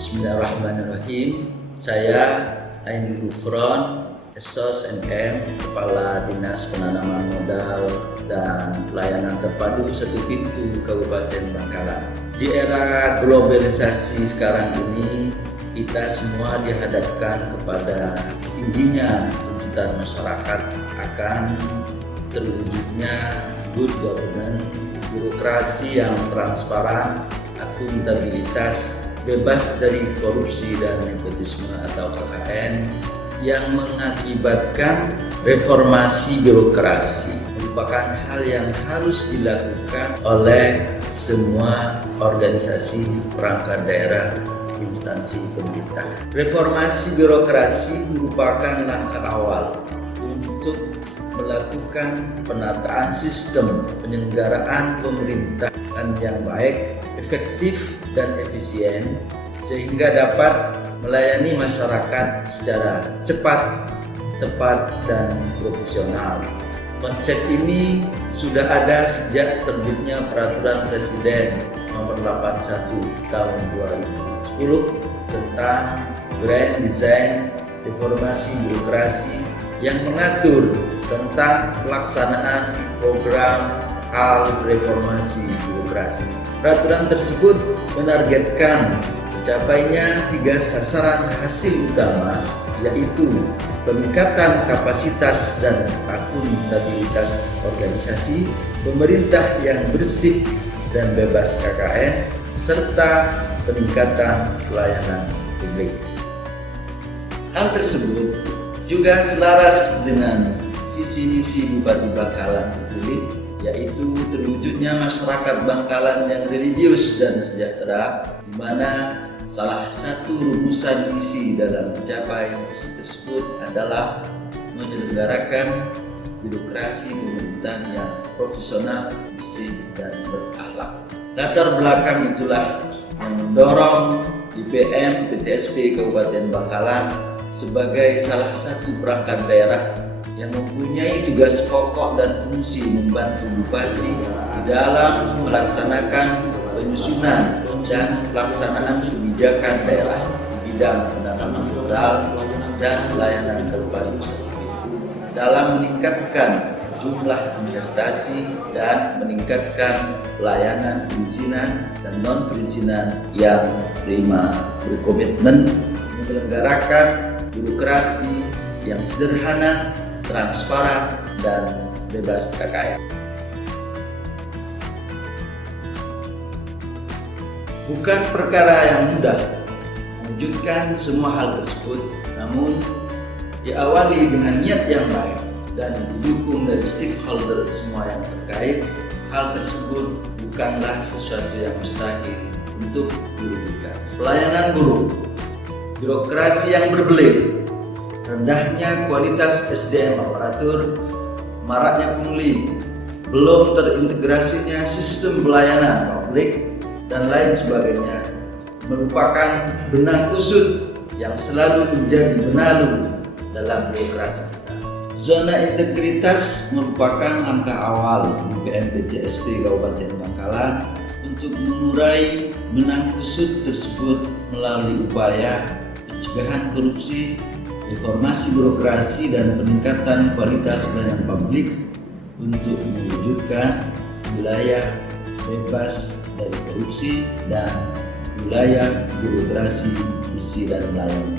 Bismillahirrahmanirrahim. Saya Ainul Gufron, Esos MM, Kepala Dinas Penanaman Modal dan Pelayanan Terpadu Satu Pintu Kabupaten Bangkalan. Di era globalisasi sekarang ini, kita semua dihadapkan kepada tingginya tuntutan masyarakat akan terwujudnya good governance, birokrasi yang transparan, akuntabilitas, bebas dari korupsi dan nepotisme atau KKN, yang mengakibatkan reformasi birokrasi merupakan hal yang harus dilakukan oleh semua organisasi perangkat daerah, instansi pemerintah. Reformasi birokrasi merupakan langkah awal untuk melakukan penataan sistem penyelenggaraan pemerintahan yang baik, efektif dan efisien, sehingga dapat melayani masyarakat secara cepat, tepat, dan profesional. Konsep ini sudah ada sejak terbitnya Peraturan Presiden Nomor 81 Tahun 2010 tentang Grand Design Reformasi Birokrasi yang mengatur tentang pelaksanaan program hal reformasi birokrasi. Peraturan tersebut menargetkan tercapainya 3 sasaran hasil utama, yaitu peningkatan kapasitas dan akuntabilitas organisasi, pemerintah yang bersih dan bebas KKN, serta peningkatan pelayanan publik. Hal tersebut juga selaras dengan visi misi Bupati Bangkalan terpilih, yaitu terwujudnya masyarakat Bangkalan yang religius dan sejahtera, di mana salah satu rumusan misi dalam mencapai visi tersebut adalah menyelenggarakan birokrasi pemerintahan yang profesional, bersih, dan berakhlak. Latar belakang itulah yang mendorong IPM PTSP Kabupaten Bangkalan sebagai salah satu perangkat daerah yang mempunyai tugas pokok dan fungsi membantu Bupati di dalam melaksanakan penyusunan dan pelaksanaan kebijakan daerah di bidang penanaman modal dan pelayanan terpadu satu pintu dalam meningkatkan jumlah investasi dan meningkatkan pelayanan perizinan dan non-perizinan yang prima, berkomitmen menyelenggarakan birokrasi yang sederhana, transparan, dan bebas KKN. Bukan perkara yang mudah mewujudkan semua hal tersebut, namun diawali dengan niat yang baik dan didukung dari stakeholder semua yang terkait. Hal tersebut bukanlah sesuatu yang mustahil untuk diwujudkan. Pelayanan buruk, birokrasi yang berbelit, rendahnya kualitas SDM aparatur, maraknya pungli, belum terintegrasinya sistem pelayanan publik, dan lain sebagainya merupakan benang kusut yang selalu menjadi benalu dalam birokrasi kita. Zona integritas merupakan langkah awal IPM PTSP Kabupaten Bangkalan untuk mengurai benang kusut tersebut melalui upaya pencegahan korupsi, reformasi birokrasi, dan peningkatan kualitas pelayanan publik untuk mewujudkan wilayah bebas dari korupsi dan wilayah birokrasi bersih dan melayani.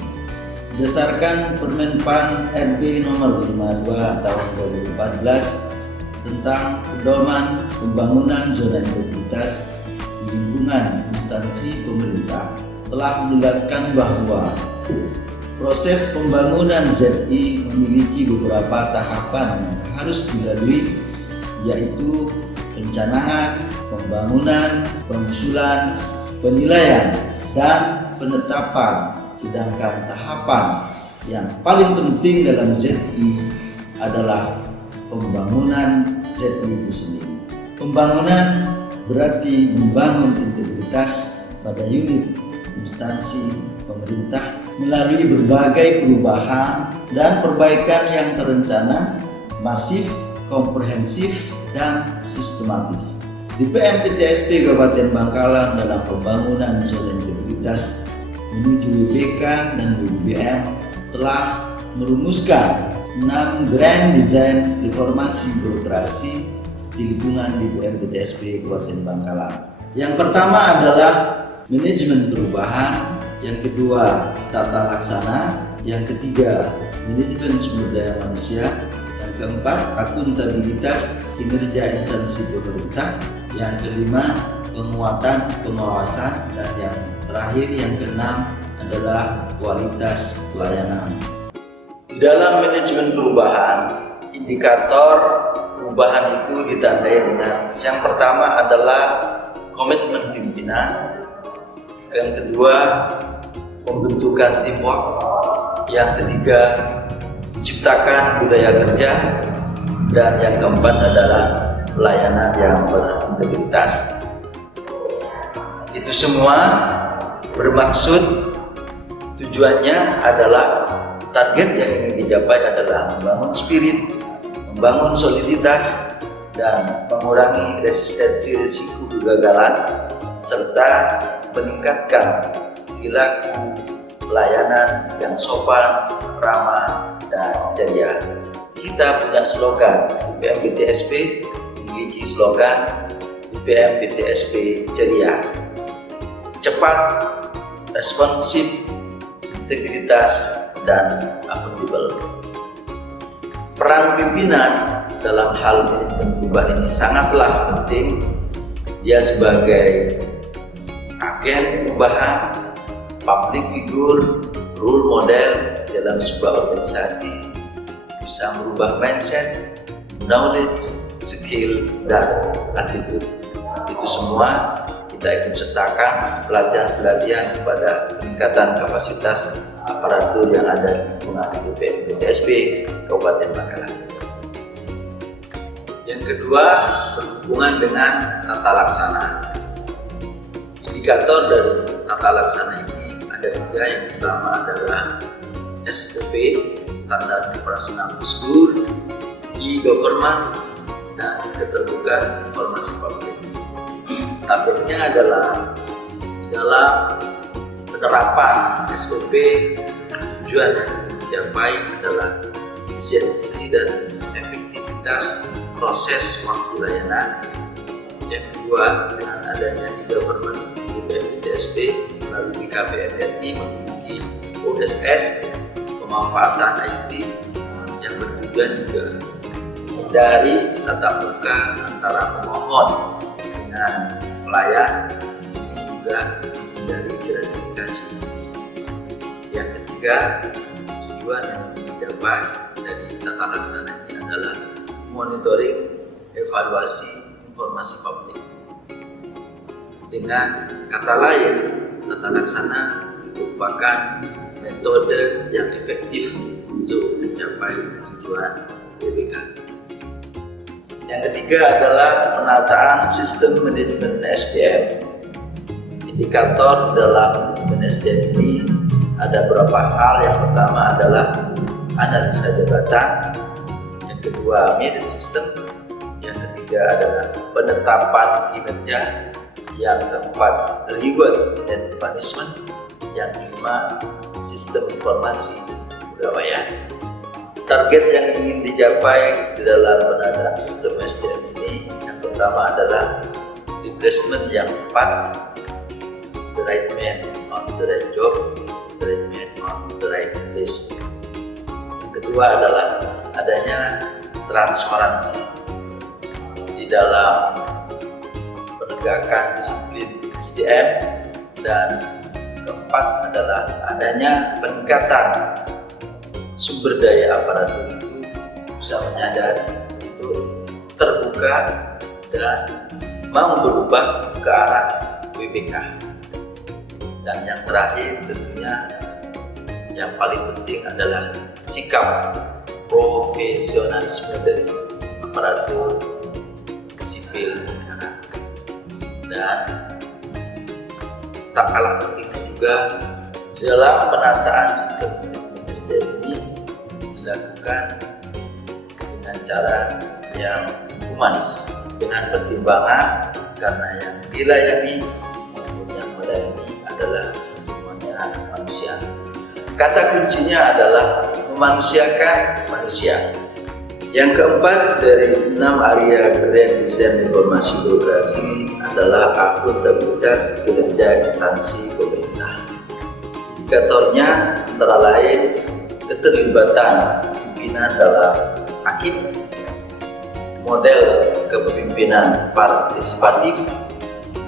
Berdasarkan Permen-PAN RB nomor 52 tahun 2014 tentang pedoman pembangunan zona integritas di lingkungan instansi pemerintah, telah menjelaskan bahwa proses pembangunan ZI memiliki beberapa tahapan yang harus dilalui, yaitu perencanaan, pembangunan, pengusulan, penilaian, dan penetapan. Sedangkan tahapan yang paling penting dalam ZI adalah pembangunan ZI itu sendiri. Pembangunan berarti membangun integritas pada unit instansi pemerintah melalui berbagai perubahan dan perbaikan yang terencana, masif, komprehensif, dan sistematis. Di PMPTSP Kabupaten Bangkalan dalam pembangunan zona integritas menuju WBK dan WBM telah merumuskan 6 Grand Design Reformasi Birokrasi di lingkungan di PMPTSP Kabupaten Bangkalan. Yang pertama adalah manajemen perubahan, yang kedua tata laksana, yang ketiga manajemen sumber daya manusia, yang keempat akuntabilitas kinerja instansi pemerintah, yang kelima penguatan pengawasan, dan yang terakhir yang keenam adalah kualitas pelayanan. Di dalam manajemen perubahan, indikator perubahan itu ditandai dengan yang pertama adalah komitmen pimpinan, yang kedua pembentukan teamwork, yang ketiga menciptakan budaya kerja, dan yang keempat adalah pelayanan yang berintegritas. Itu semua bermaksud tujuannya adalah target yang ingin dicapai adalah membangun spirit, membangun soliditas, dan mengurangi resistensi risiko kegagalan, serta meningkatkan perilaku pelayanan yang sopan, ramah, dan ceria. Kita punya slogan di PMPTSP, memiliki slogan di PMPTSP ceria, cepat, responsif, integritas, dan akuntabel. Peran pimpinan dalam hal manajemen perubahan ini sangatlah penting. Dia sebagai agen perubahan, public figure, role model dalam sebuah organisasi, bisa merubah mindset, knowledge, skill, dan attitude. Itu semua kita ikut sertakan pelatihan-pelatihan kepada peningkatan kapasitas aparatur yang ada di lingkungan PMPTSP Kabupaten Bangkalan. Yang kedua, berhubungan dengan tata laksana. Indikator dari tata laksana ini ada 3. Yang pertama adalah SOP, Standar Operasional Prosedur, e-government, dan keterbukaan informasi publik. Targetnya adalah dalam penerapan SOP, tujuan yang ingin dicapai adalah efisiensi dan efektivitas proses waktu layanan. Yang kedua, dengan adanya e-government di PMPTSP melalui BKPM RI memiliki OSS pemanfaatan IT yang bertujuan juga menghindari tatap muka antara pemohon dengan pelayan, ini juga menghindari gratifikasi. Yang ketiga, tujuan yang ingin dicapai dari tata laksana ini adalah monitoring evaluasi informasi publik. Dengan kata lain, tata laksana merupakan metode yang efektif untuk mencapai tujuan WBK. Yang ketiga adalah penataan sistem manajemen SDM. Indikator dalam manajemen SDM ini ada beberapa hal. Yang pertama adalah analisa jabatan, yang kedua merit system, yang ketiga adalah penetapan kinerja, yang keempat reward and punishment, yang kelima sistem informasi kepegawaian. Target yang ingin dicapai di dalam penataan sistem SDM ini yang pertama adalah replacement yang tepat, the right man on the right job, the right man on the right place. Yang kedua adalah adanya transparansi di dalam penegakan disiplin SDM, dan keempat adalah adanya peningkatan sumber daya aparatur itu bisa menyadari untuk terbuka membuka dan mau berubah ke arah WBK. Dan yang terakhir tentunya yang paling penting adalah sikap profesionalisme dari aparatur sipil negara. Dan tak kalah pentingnya juga dalam penataan sistem SDM ini dilakukan dengan cara yang humanis, dengan pertimbangan karena yang dilayani maupun yang melayani adalah semuanya manusia. Kata kuncinya adalah memanusiakan manusia. Yang keempat dari 6 area Grand Design Reformasi Birokrasi adalah akuntabilitas kinerja instansi pemerintah. Indikatornya antara lain keterlibatan pimpinan dalam akib, model kepemimpinan partisipatif,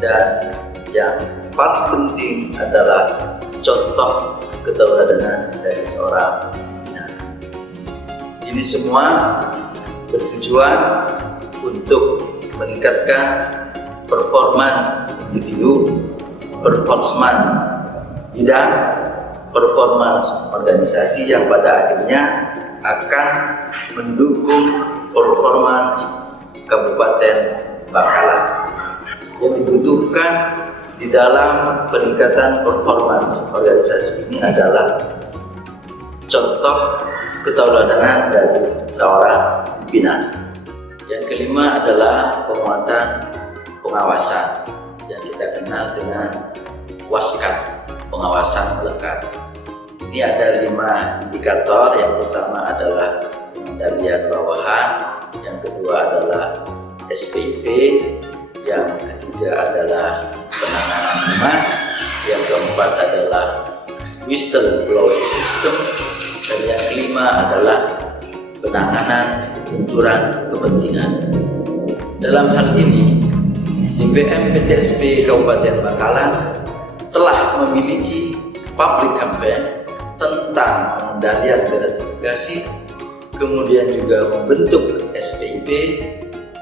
dan yang paling penting adalah contoh keteladanan dari seorang pimpinan. Ini semua bertujuan untuk meningkatkan performance individu, performance bidang, performance organisasi yang pada akhirnya akan mendukung performance Kabupaten Bangkalan. Yang dibutuhkan di dalam peningkatan performance organisasi ini adalah contoh keteladanan dari seorang pimpinan. Yang kelima adalah penguatan pengawasan yang kita kenal dengan waskat, pengawasan melekat. Ini ada 5 indikator. Yang pertama adalah pengendalian bawahan, yang kedua adalah SPIP, yang ketiga adalah penanganan humas, yang keempat adalah whistleblowing system, dan yang kelima adalah penanganan benturan kepentingan. Dalam hal ini, DPM PTSP Kabupaten Bangkalan telah memiliki public campaign tentang pengendalian gratifikasi, kemudian juga membentuk SPIP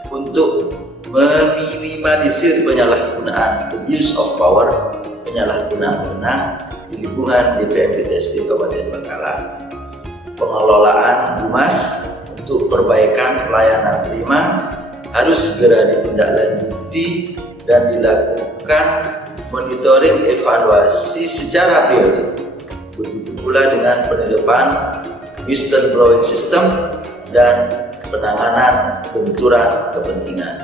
untuk meminimalisir penyalahgunaan abuse of power, penyalahgunaan wewenang di lingkungan DPM PTSP Kabupaten Bangkalan. Pengelolaan humas untuk perbaikan pelayanan prima harus segera ditindaklanjuti dan dilakukan monitoring evaluasi secara periodik. Begitu pula dengan penerapan whistleblowing system dan penanganan benturan kepentingan.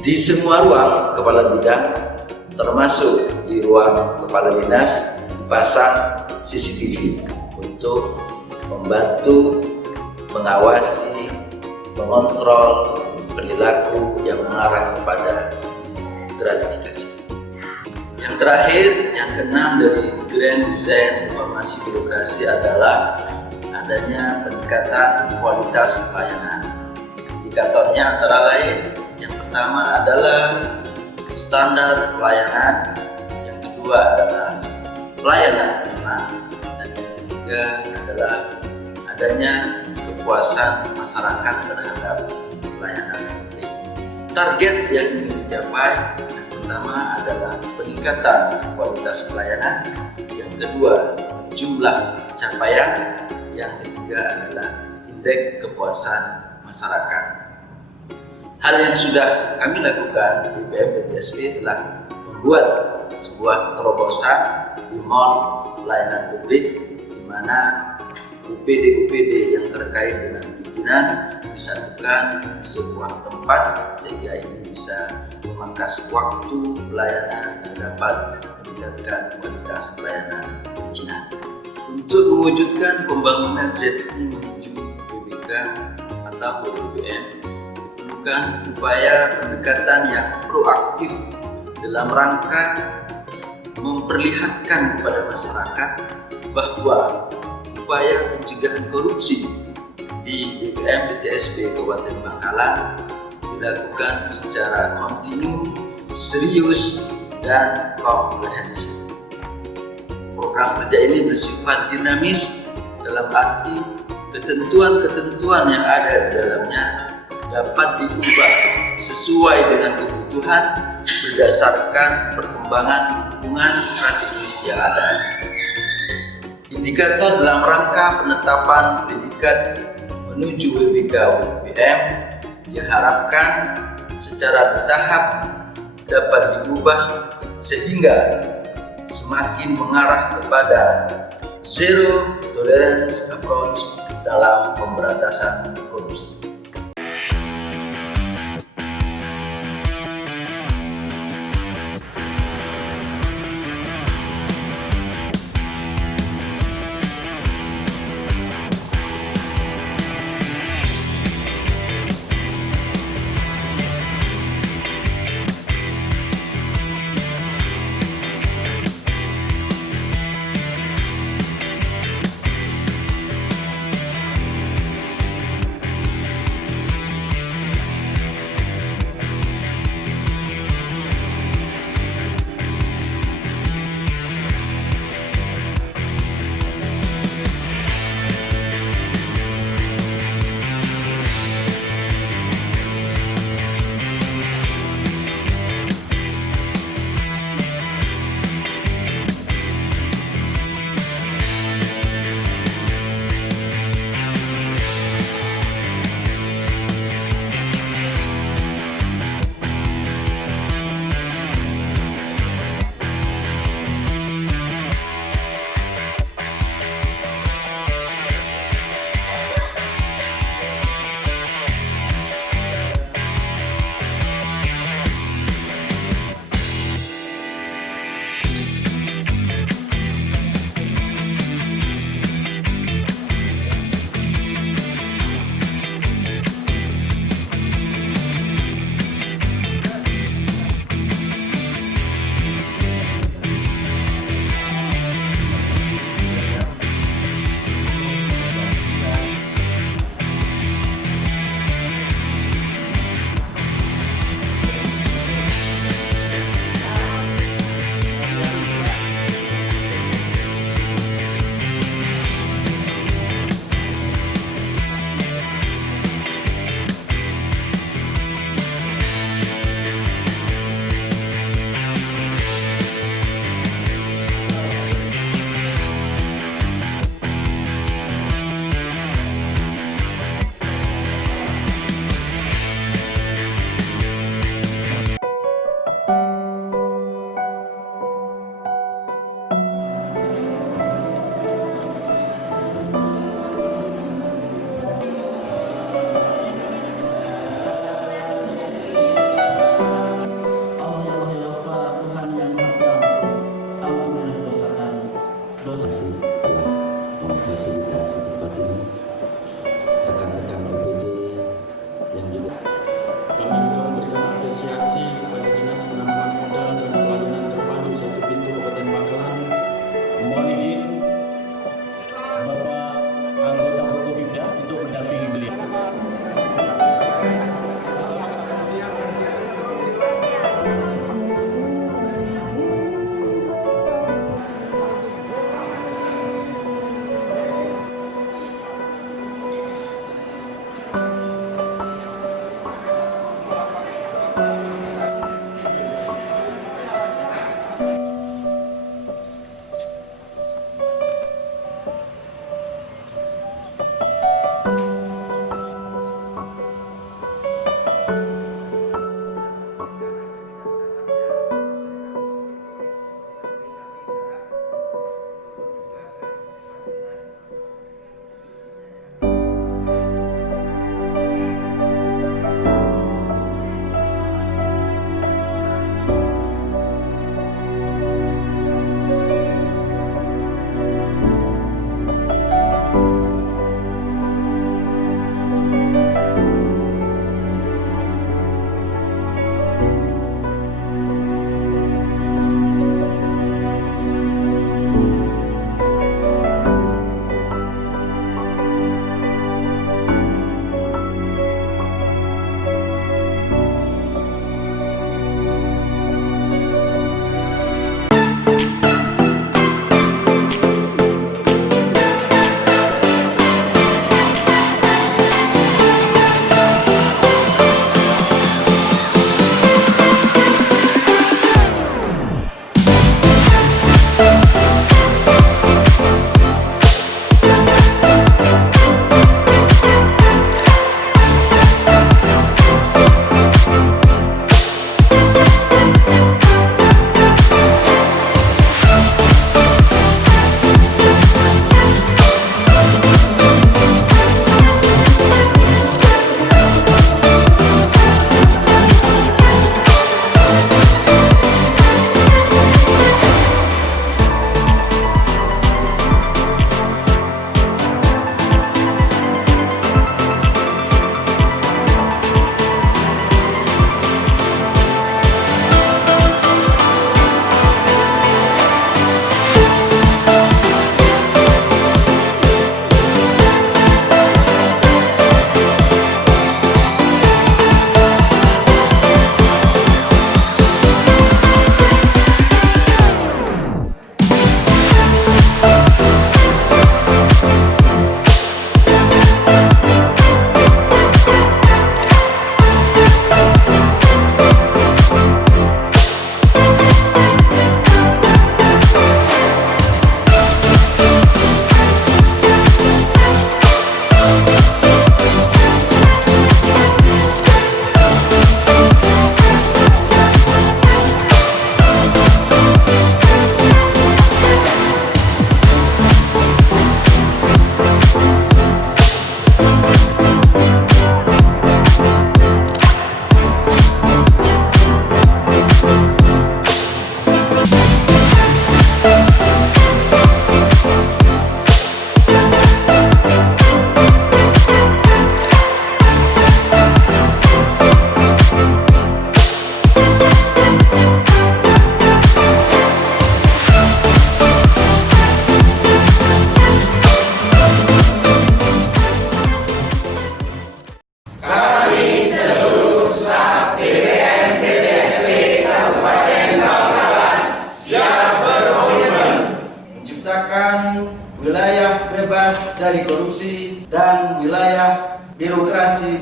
Di semua ruang kepala bidang, termasuk di ruang kepala dinas, dipasang CCTV untuk membantu mengawasi, mengontrol perilaku yang mengarah kepada gratifikasi. Yang terakhir, yang keenam dari Grand Design Reformasi Birokrasi adalah adanya peningkatan kualitas pelayanan. Indikatornya antara lain, yang pertama adalah standar pelayanan, yang kedua adalah pelayanan prima, dan yang ketiga adalah adanya kepuasan masyarakat terhadap pelayanan publik. Target yang ingin dicapai yang pertama adalah peningkatan kualitas pelayanan, yang kedua jumlah capaian, yang ketiga adalah indeks kepuasan masyarakat. Hal yang sudah kami lakukan, DPM PTSP telah membuat sebuah terobosan di mall pelayanan publik, di mana UPD-UPD yang terkait dengan perizinan disatukan di sebuah tempat sehingga ini bisa memangkas waktu pelayanan dan dapat meningkatkan kualitas pelayanan perizinan. Untuk mewujudkan pembangunan ZI menuju WBK atau WBM, diperlukan upaya pendekatan yang proaktif dalam rangka memperlihatkan kepada masyarakat bahwa upaya pencegahan korupsi di DPM PTSP Kabupaten Bangkalan dilakukan secara kontinu, serius, dan komprehensif. Program kerja ini bersifat dinamis dalam arti ketentuan-ketentuan yang ada di dalamnya dapat diubah sesuai dengan kebutuhan berdasarkan perkembangan lingkungan strategis yang ada. Indikator dalam rangka penetapan predikat menuju WBK UPM diharapkan secara bertahap dapat diubah sehingga semakin mengarah kepada zero tolerance approach dalam pemberantasan korupsi. Memfasilitasi tempat ini, rekan-rekan BPD yang juga kami juga memberikan apresiasi kepada Dinas Penanaman Modal dan Pelayanan Terpadu 1 Pintu Kabupaten Bangkalan. Mohon izin Bapak anggota Forkopimda untuk mendampingi beliau.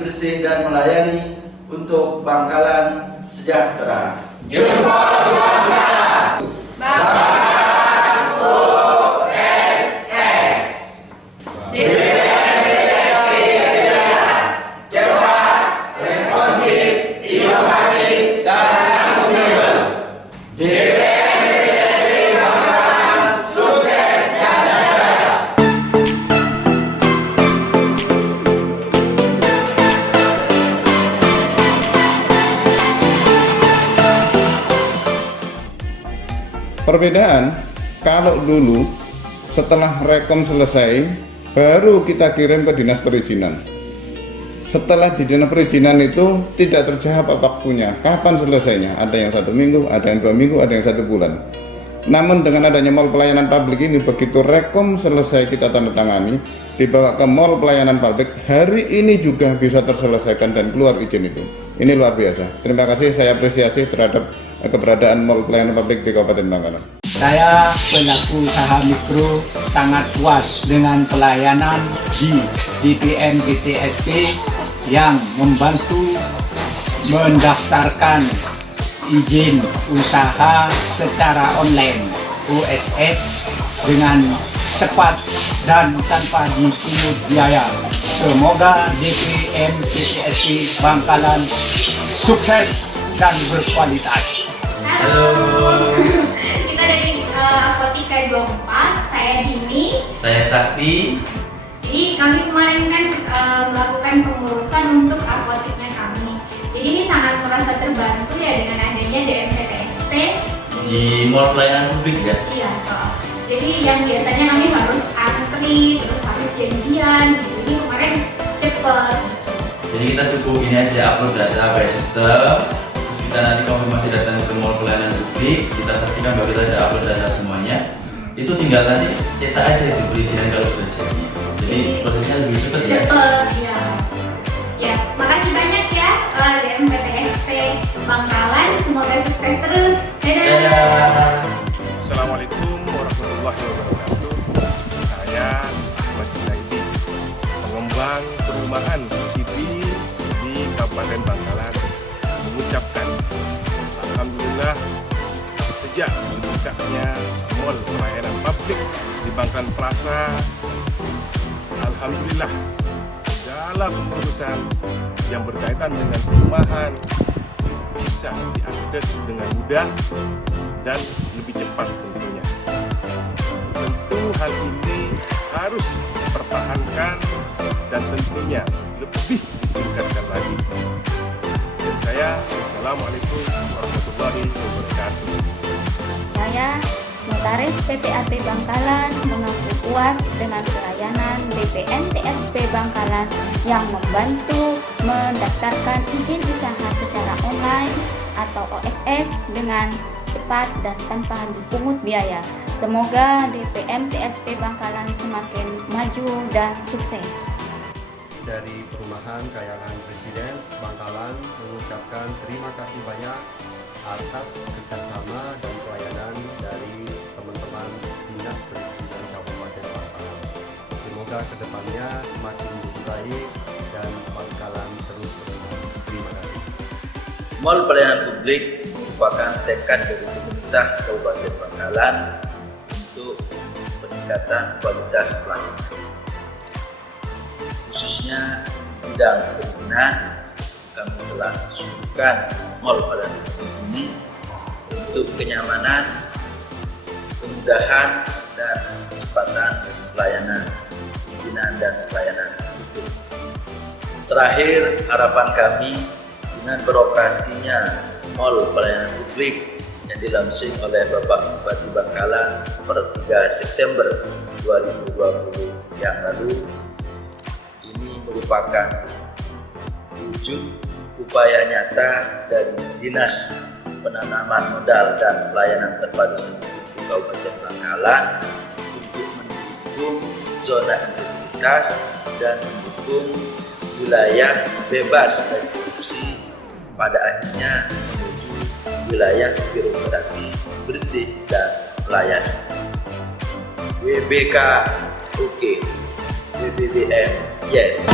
bersih dan melayani untuk Bangkalan sejahtera. Perbedaan, kalau dulu setelah rekom selesai baru kita kirim ke dinas perizinan. Setelah di dinas perizinan itu tidak terjawab waktunya, kapan selesainya. Ada yang 1 minggu, ada yang 2 minggu, ada yang 1 bulan. Namun dengan adanya mall pelayanan publik ini, begitu rekom selesai kita tanda tangani, dibawa ke mall pelayanan publik, hari ini juga bisa terselesaikan dan keluar izin itu. Ini luar biasa. Terima kasih, saya apresiasi terhadap keberadaan mall pelayanan publik di Kabupaten Bangkalan. Saya pelaku usaha mikro sangat puas dengan pelayanan di DPM PTSP yang membantu mendaftarkan izin usaha secara online OSS dengan cepat dan tanpa dipungut biaya. Semoga DPM PTSP Bangkalan sukses dan berkualitas. Halo, kita dari Apotika 24, saya Dini. Saya Sakti. Jadi kami kemarin kan melakukan pengurusan untuk apoteknya kami. Jadi ini sangat merasa terbantu ya dengan adanya DMPTSP Di mall pelayanan publik ya? Iya, jadi yang biasanya kami harus antri, terus harus janjian, gitu. Ini kemarin cepet. Jadi kita cukup ini aja, upload data by system. Terus kita nanti konfirmasi datang ke mall pelayanan publik. Kita pastikan bahwa kita ada upload data semuanya. Itu tinggal nanti cetak aja itu perizinan kalau sudah jadi. Jadi prosesnya lebih cepat ya? Cepet, ya. Ya, makasih banyak ya DMPTSP Bangkalan. Semoga sukses terus. Dadah. Assalamualaikum warahmatullahi wabarakatuh. Saya Ahmad Junaidi, pengembang perumahan city di Kabupaten Bangkalan, mengucapkan alhamdulillah sejak dibukanya mall pelayanan publik di Bangkalan Plaza. Alhamdulillah segala pengurusan yang berkaitan dengan perumahan bisa diakses dengan mudah dan lebih cepat tentunya. Tentu hal ini harus dipertahankan dan tentunya lebih ditingkatkan lagi. Dan saya, Assalamualaikum warahmatullahi wabarakatuh. Saya, Notaris PPAT Bangkalan, mengaku puas dengan pelayanan BPM TSP Bangkalan yang membantu mendaftarkan izin usaha secara online atau OSS dengan cepat dan tanpa dipungut biaya. Semoga DPM TSP Bangkalan semakin maju dan sukses. Dari Perumahan Kayangan Presiden Bangkalan mengucapkan terima kasih banyak atas kerjasama dan pelayanan dari teman-teman Dinas Perizinan Kabupaten Bangkalan. Semoga kedepannya semakin lebih baik dan Bangkalan terus berkembang. Terima kasih. Mall pelayanan publik merupakan tekad dari pemerintah Kabupaten Bangkalan untuk peningkatan kualitas pelayanan. Khususnya bidang perizinan, kami telah suguhkan mall pelayanan publik ini untuk kenyamanan, kemudahan, dan kecepatan pelayanan perizinan dan pelayanan publik. Terakhir, harapan kami dengan beroperasinya mall pelayanan publik yang dilansing oleh Bapak Bupati Bangkalan per 3 September 2020 yang lalu, ini merupakan wujud upaya nyata dari Dinas Penanaman Modal dan Pelayanan Terpadu Satu Kabupaten Bangkalan untuk mendukung zona integritas dan mendukung wilayah bebas dari korupsi, pada akhirnya menuju wilayah birokrasi bersih dan melayani. WBK oke, WBBM yes.